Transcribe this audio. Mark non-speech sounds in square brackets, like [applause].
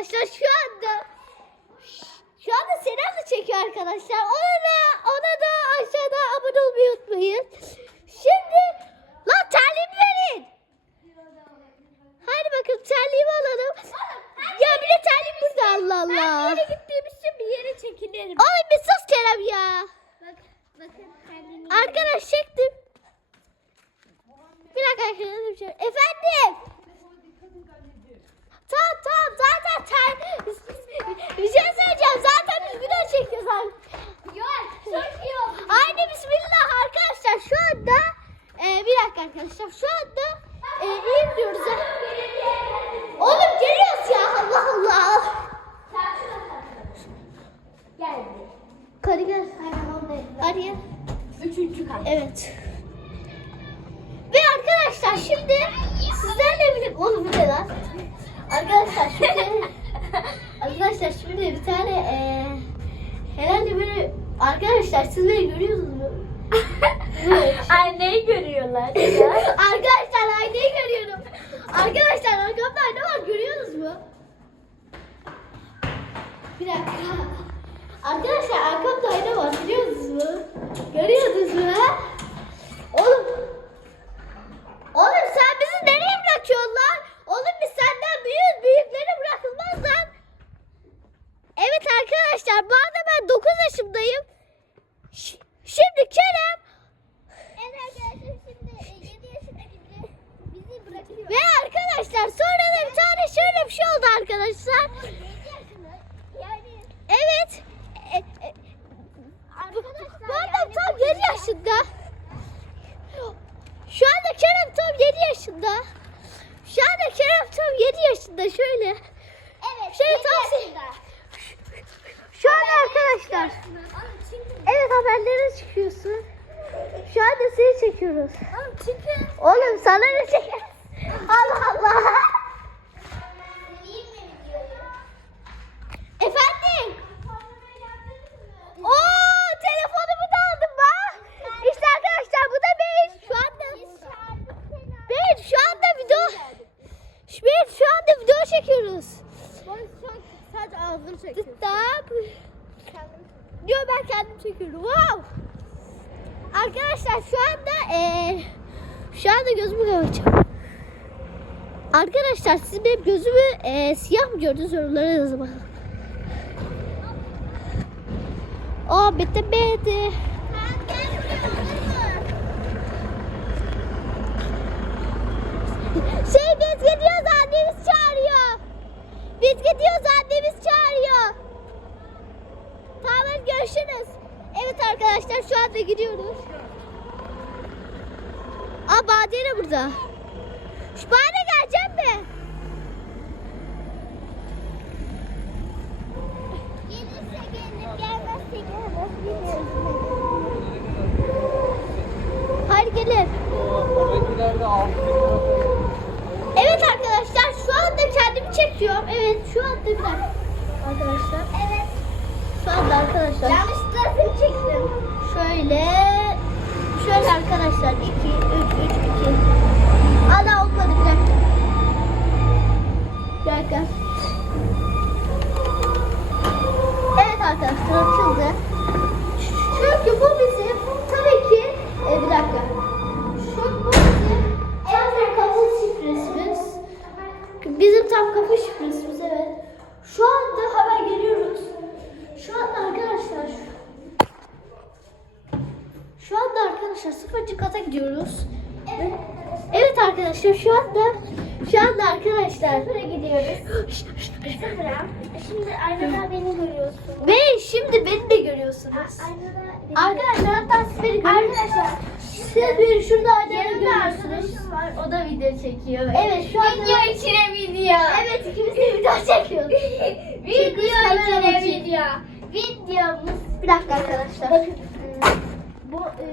arkadaşlar şu anda. Şu anda Sena da çekiyor arkadaşlar. Ona da, ona da aşağıda abone olmayı unutmayın. Şimdi lan terliğimi verin. Hadi bakın terliğimi alalım. ya bir de terliğim burada Allah Allah. Her yere gittiğim için bir yere çekilirim. Ay bir sus Kerem ya. Bak, bakın. Arkadaş çektim. Bir dakika arkadaşlar. Şey Efendim. Arkadaşlar. Şu anda... E, ha. Oğlum geliyoruz ya. Allah Allah. Geldi. Hadi gel. Gel. Üçüncü kat. Evet. Ve arkadaşlar şimdi sizlerle birlikte oğlum ne lan? Arkadaşlar şimdi [laughs] arkadaşlar şimdi bir tane eee herhalde böyle arkadaşlar siz beni görüyorsunuz mu? Anneyi görüyorlar. [laughs] arkadaşlar aynayı görüyorum. Arkadaşlar arkamda ayna var görüyorsunuz mu? Bir dakika. Arkadaşlar arkamda ayna var biliyorsunuz mu? Görüyorsunuz mu? ha? Oğlum. Oğlum sen bizi nereye bırakıyorsun lan? Oğlum biz senden büyüğüz. Büyüklere bırakılmaz lan. Evet arkadaşlar bu arada ben 9 yaşındayım. Ş- şimdi Kerem Evet arkadaşlar şimdi 7 yaşındaki biri bizi bırakıyor. Ve arkadaşlar sonra da bir tane şöyle bir şey oldu arkadaşlar. 7 yaşında. Yani Evet. E, e, arkadaşlar bu adam yani tam bu 7 yaşında. Şu anda Kerem tam 7 yaşında. Şu anda Kerem tam 7 yaşında şöyle. Evet. Şöyle tam yaşında. Şu anda arkadaşlar. Çünkü Haberlere çıkıyorsun. Şu anda seni çekiyoruz. Oğlum çünkü Oğlum sana ne çeker? Allah Allah. Efendim? Oo telefonumu da aldım bak. İşte arkadaşlar bu da benim. Şu anda ben şu anda video ben şu anda video çekiyoruz. Sadece ağzını çekiyor. Stop. Diyor ben kendim çekiyorum. Wow. Arkadaşlar şu anda eee şu anda gözümü kapatacağım. Arkadaşlar siz benim gözümü eee, siyah mı gördünüz yorumlara yazın bakalım. Aa bitti bitti. Şey biz gidiyoruz annemiz çağırıyor. Biz gidiyoruz annemiz çağırıyor. Tamam hadi görüşürüz. Evet anda gidiyoruz. Aa Bade de burada. Şu Bade gelecek mi? Gelirse gelir, gelmezse gelmez. Altı lira. Evet arkadaşlar şu anda kendimi çekiyorum. Evet şu anda bir dakika. Arkadaşlar. Evet. Şu anda arkadaşlar. Yanlışlıkla seni çektim. Şöyle. Şöyle arkadaşlar. 2, 3, 3, 2. Hala olmadı bir dakika. Bir dakika. Evet arkadaşlar açıldı. Çünkü bu bizim tabii ki e, bir dakika. Şu bu bizim en kapı şifresimiz. Bizim tam kapı şifresimiz evet. Şu anda haber geliyoruz. Şu anda arkadaşlar şu anda arkadaşlar sıfırıncı kata gidiyoruz. Evet. Evet arkadaşlar şu anda arkadaşlar Sıfıra gidiyoruz. Sıfıra. Şimdi aynada beni görüyorsun. ve şimdi beni de görüyorsunuz. Aynada beni Arkadaşlar hatta siz beni görüyorsunuz. Arkadaşlar, siz beni şurada aynada Yanımda görüyorsunuz. arkadaşım var. O da video çekiyor. Evet şu anda Video içine video. Evet ikimiz de video çekiyoruz. [laughs] Video içine için. video. Videomuz. Bir dakika arkadaşlar. Bakın. e, Bu e,